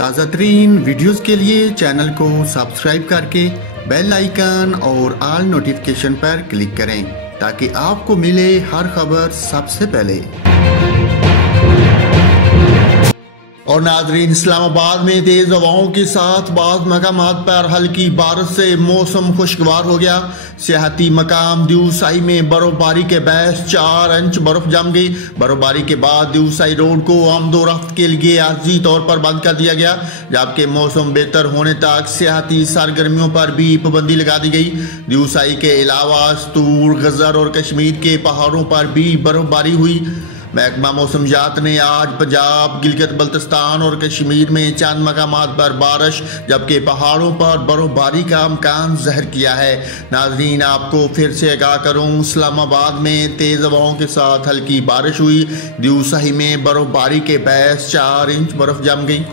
ताज़ा तरीन वीडियोज़ के लिए चैनल को सब्सक्राइब करके बेल आइकन और ऑल नोटिफिकेशन पर क्लिक करें ताकि आपको मिले हर खबर सबसे पहले। और नाजरीन, इस्लामाबाद में तेज हवाओं के साथ बाज़ मकामात पर हल्की बारिश से मौसम खुशगवार हो गया। सियाहती मकाम दिवसाई में बर्फबारी के बायस 4 इंच बर्फ जम गई। बर्फबारी के बाद दिवसाई रोड को आमदोरफ्त के लिए आर्जी तौर पर बंद कर दिया गया, जबकि मौसम बेहतर होने तक सियाहती सरगर्मियों पर भी पाबंदी लगा दी गई। दिवसाई के अलावा स्तूर, गजर और कश्मीर के पहाड़ों पर भी बर्फबारी हुई। महकमा मौसमियात ने आज पंजाब, गिलगित बल्तिस्तान और कश्मीर में चंद मकामात पर बारिश जबकि पहाड़ों पर बर्फबारी का इम्कान ज़ाहिर किया है। नाजरीन, आपको फिर से आगाह करूँ, इस्लामाबाद में तेज़ हवाओं के साथ हल्की बारिश हुई। दिवसाई में बर्फबारी के बायस 4 इंच बर्फ जम गई।